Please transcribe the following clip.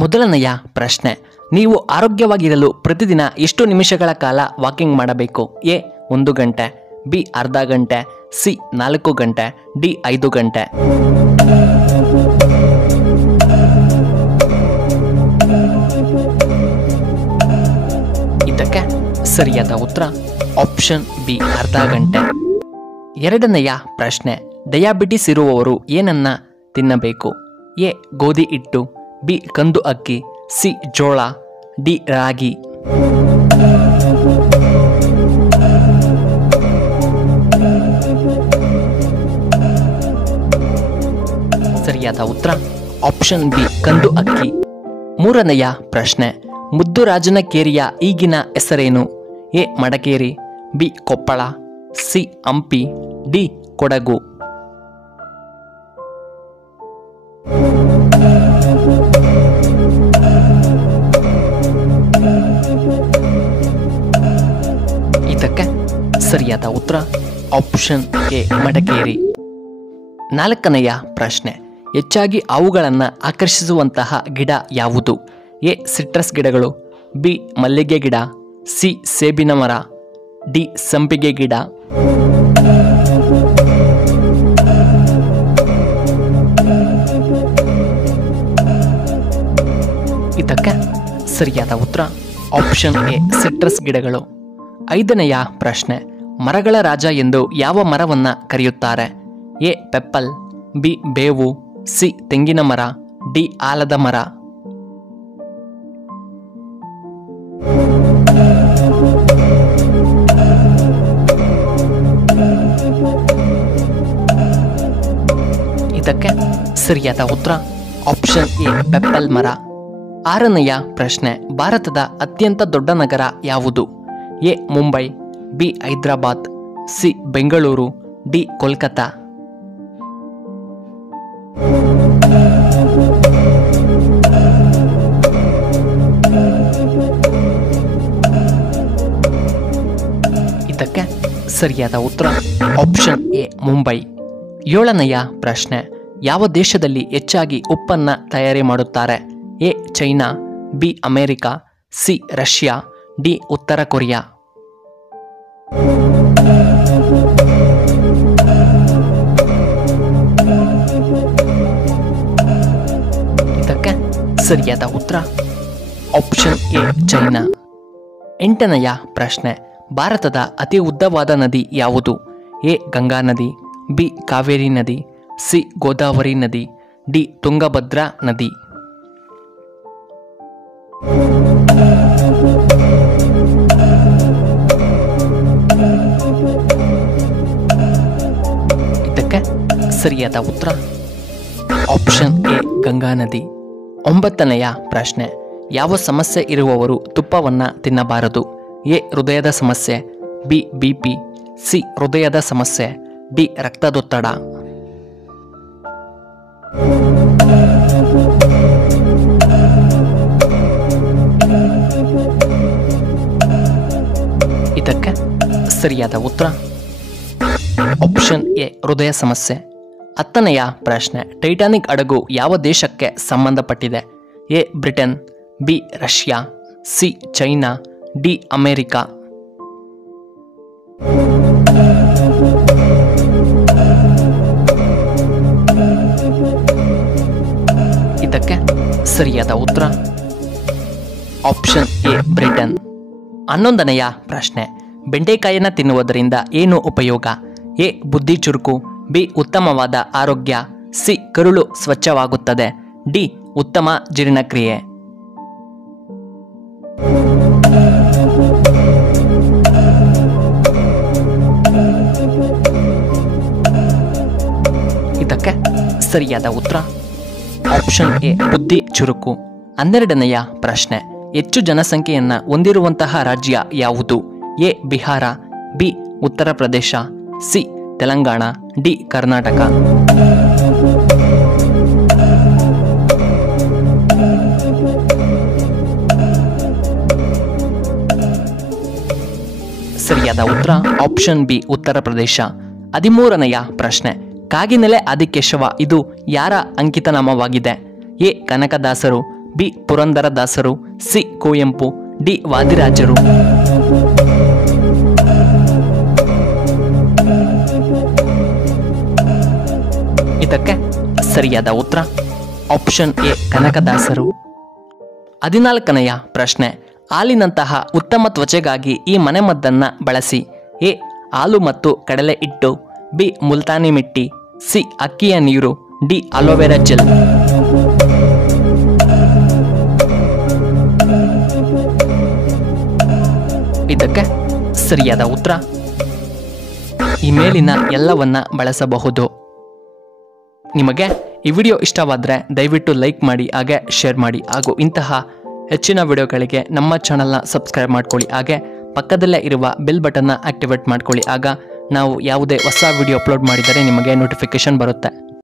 ಮೊದಲನೆಯ ಪ್ರಶ್ನೆ, ನೀವು ಆರೋಗ್ಯವಾಗಿರಲು ಪ್ರತಿದಿನ ಎಷ್ಟು ನಿಮಿಷಗಳ ಕಾಲ ವಾಕಿಂಗ್ ಮಾಡಬೇಕು? ಎ 1 ಗಂಟೆ, ಬಿ ಅರ್ಧ ಗಂಟೆ, ಸಿ 4 ಗಂಟೆ, ಡಿ 5 ಗಂಟೆ. ಇದಕ್ಕೆ ಸರಿಯಾದ ಉತ್ತರ ಆಪ್ಷನ್ ಬಿ ಅರ್ಧ ಗಂಟೆ. ಎರಡನೆಯ ಪ್ರಶ್ನೆ, ಡಯಾಬಿಟಿಸ್ ಇರುವವರು ಏನನ್ನ ತಿನ್ನಬೇಕು? ಎ ಗೋಧಿ ಹಿಟ್ಟು, ಬಿ ಕಂದು ಅಕ್ಕಿ, ಸಿ ಜೋಳ, ಡಿ ರಾಗಿ. ಸರಿಯಾದ ಉತ್ತರ ಆಪ್ಷನ್ ಬಿ ಕಂದು ಅಕ್ಕಿ. ಮೂರನೆಯ ಪ್ರಶ್ನೆ, ಮುದ್ದುರಾಜನ ಕೇರಿಯ ಈಗಿನ ಹೆಸರೇನು? A Madikeri, B Koppal, C Hampi, D Kodagu. ಇದಕ್ಕೆ ಸರಿಯಾದ ಉತ್ತರ ಆಪ್ಷನ್ ಎ ಮಡಕೇರಿ. ನಾಲ್ಕನೆಯ ಪ್ರಶ್ನೆ, ಹೆಚ್ಚಾಗಿ ಅವುಗಳನ್ನು ಆಕರ್ಷಿಸುವಂತಹ ಗಿಡ ಯಾವುದು? ಎ ಸಿಟ್ರಸ್ ಗಿಡಗಳು, ಬಿ ಮಲ್ಲಿಗೆ ಗಿಡ, ಸಿ ಸೇಬಿನ ಮರ, ಡಿ ಸಂಪಿಗೆ ಗಿಡ. ಇದಕ್ಕೆ ಸರಿಯಾದ ಉತ್ತರ ಆಪ್ಷನ್ ಎ ಸಿಟ್ರಸ್ ಗಿಡಗಳು. ಐದನೆಯ ಪ್ರಶ್ನೆ, ಮರಗಳ ರಾಜ ಎಂದು ಯಾವ ಮರವನ್ನ ಕರೆಯುತ್ತಾರೆ? ಎ ಪೆಪ್ಪಲ್, ಬಿ ಬೇವು, ಸಿ ತೆಂಗಿನ ಮರ, ಡಿ ಆಲದ ಮರ. ಇದಕ್ಕೆ ಸರಿಯಾದ ಉತ್ತರ ಆಪ್ಷನ್ ಎ ಪೆಪ್ಪಲ್ ಮರ. ಆರನೆಯ ಪ್ರಶ್ನೆ, ಭಾರತದ ಅತ್ಯಂತ ದೊಡ್ಡ ನಗರ ಯಾವುದು? A Mumbai, B Hyderabad, C Bengaluru, D Kolkata. ಇದಕ್ಕೆ ಸರಿಯಾದ ಉತ್ತರ ಆಪ್ಷನ್ ಎ ಮುಂಬೈ. ಏಳನೆಯ ಪ್ರಶ್ನೆ, ಯಾವ ದೇಶದಲ್ಲಿ ಹೆಚ್ಚಾಗಿ ಉಪ್ಪನ್ನ ತಯಾರಿ ಮಾಡುತ್ತಾರೆ? A China, B America, C Russia, D ಉತ್ತರ ಕೊರಿಯಾ. ಇದಕ್ಕೆ ಸರಿಯಾದ ಉತ್ತರ ಆಪ್ಷನ್ ಎ ಚೈನಾ. ಎಂಟನೆಯ ಪ್ರಶ್ನೆ, ಭಾರತದ ಅತಿ ಉದ್ದವಾದ ನದಿ ಯಾವುದು? ಎ ಗಂಗಾ ನದಿ, ಬಿ ಕಾವೇರಿ ನದಿ, ಸಿ ಗೋದಾವರಿ ನದಿ, ಡಿ ತುಂಗಭದ್ರಾ ನದಿ. ಇದಕ್ಕೆ ಸರಿಯಾದ ಉತ್ತರ ಆಪ್ಷನ್ ಎ ಗಂಗಾ ನದಿ. ಒಂಬತ್ತನೆಯ ಪ್ರಶ್ನೆ, ಯಾವ ಸಮಸ್ಯೆ ಇರುವವರು ತುಪ್ಪವನ್ನ ತಿನ್ನಬಾರದು? ಎ ಹೃದಯದ ಸಮಸ್ಯೆ, ಬಿ ಬಿಪಿ, ಸಿ ಹೃದಯದ ಸಮಸ್ಯೆ, ಡಿ ರಕ್ತದೊತ್ತಡ. ಇದಕ್ಕೆ ಸರಿಯಾದ ಉತ್ತರ ಆಪ್ಷನ್ ಎ ಹೃದಯ ಸಮಸ್ಯೆ. ಹತ್ತನೆಯ ಪ್ರಶ್ನೆ, ಟೈಟಾನಿಕ್ ಹಡಗು ಯಾವ ದೇಶಕ್ಕೆ ಸಂಬಂಧಪಟ್ಟಿದೆ? A Britain, B Russia, C China, D America. ಇದಕ್ಕೆ ಸರಿಯಾದ ಉತ್ತರ ಆಪ್ಷನ್ ಎ ಬ್ರಿಟನ್. 11ನೆಯ ಪ್ರಶ್ನೆ, ಬೆಂಡೆಕಾಯಿನ ತಿನ್ನುವುದರಿಂದ ಏನು ಉಪಯೋಗ? ಎ ಬುದ್ಧಿ ಚುರುಕು, ಬಿ ಉತ್ತಮವಾದ ಆರೋಗ್ಯ, ಸಿ ಕರುಳು ಸ್ವಚ್ಛವಾಗುತ್ತದೆ, ಡಿ ಉತ್ತಮ ಜೀರ್ಣಕ್ರಿಯೆ. ಇದಕ್ಕೆ ಸರಿಯಾದ ಉತ್ತರ ಆಪ್ಷನ್ ಎ ಬುದ್ಧಿ ಚುರುಕು. 12ನೆಯ ಪ್ರಶ್ನೆ, ಹೆಚ್ಚು ಜನಸಂಖ್ಯೆಯನ್ನ ಹೊಂದಿರುವಂತಹ ರಾಜ್ಯ ಯಾವುದು? A Bihar, B Uttar Pradesh, C Telangana, D Karnataka. ಸರಿಯಾದ ಉತ್ತರ ಆಪ್ಷನ್ ಬಿ ಉತ್ತರ ಪ್ರದೇಶ. 13ನೆಯ ಪ್ರಶ್ನೆ, ಕಾಗಿನೆಲೆ ಆದಿಕೇಶವ ಇದು ಯಾರ ಅಂಕಿತನಾಮವಾಗಿದೆ? ಎ ಕನಕದಾಸರು, ಬಿ ಪುರಂದರದಾಸರು, ಸಿ ಕುವೆಂಪು, ಡಿ ವಾದಿರಾಜರು. ಇದಕ್ಕೆ ಸರಿಯಾದ ಉತ್ತರ ಆಪ್ಷನ್ ಎ ಕನಕದಾಸರು. 14ನೆಯ ಪ್ರಶ್ನೆ, ಹಾಲಿನಂತಹ ಉತ್ತಮ ತ್ವಚೆಗಾಗಿ ಈ ಮನೆಮದ್ದನ್ನು ಬಳಸಿ. ಎ ಹಾಲು ಮತ್ತು ಕಡಲೆ ಹಿಟ್ಟು, ಬಿ ಮುಲ್ತಾನಿ ಮಿಟ್ಟಿ, ಸಿ ಅಕ್ಕಿಯ ನೀರು, ಡಿ ಅಲೋವೆರಾ ಜೆಲ್. ಇದಕ್ಕೆ ಸರಿಯಾದ ಉತ್ತರ ಈ ಮೇಲಿನ ಎಲ್ಲವನ್ನ ಬಳಸಬಹುದು. ನಿಮಗೆ ಈ ವಿಡಿಯೋ ಇಷ್ಟವಾದರೆ ದಯವಿಟ್ಟು ಲೈಕ್ ಮಾಡಿ, ಹಾಗೆ ಶೇರ್ ಮಾಡಿ, ಹಾಗೂ ಇಂತಹ ಹೆಚ್ಚಿನ ವಿಡಿಯೋಗಳಿಗೆ ನಮ್ಮ ಚಾನಲ್ನ ಸಬ್ಸ್ಕ್ರೈಬ್ ಮಾಡ್ಕೊಳ್ಳಿ. ಹಾಗೆ ಪಕ್ಕದಲ್ಲೇ ಇರುವ ಬೆಲ್ ಬಟನ್ನ ಆಕ್ಟಿವೇಟ್ ಮಾಡ್ಕೊಳ್ಳಿ. ಆಗ ನಾವು ಯಾವುದೇ ಹೊಸ ವಿಡಿಯೋ ಅಪ್ಲೋಡ್ ಮಾಡಿದರೆ ನಿಮಗೆ ನೋಟಿಫಿಕೇಶನ್ ಬರುತ್ತೆ.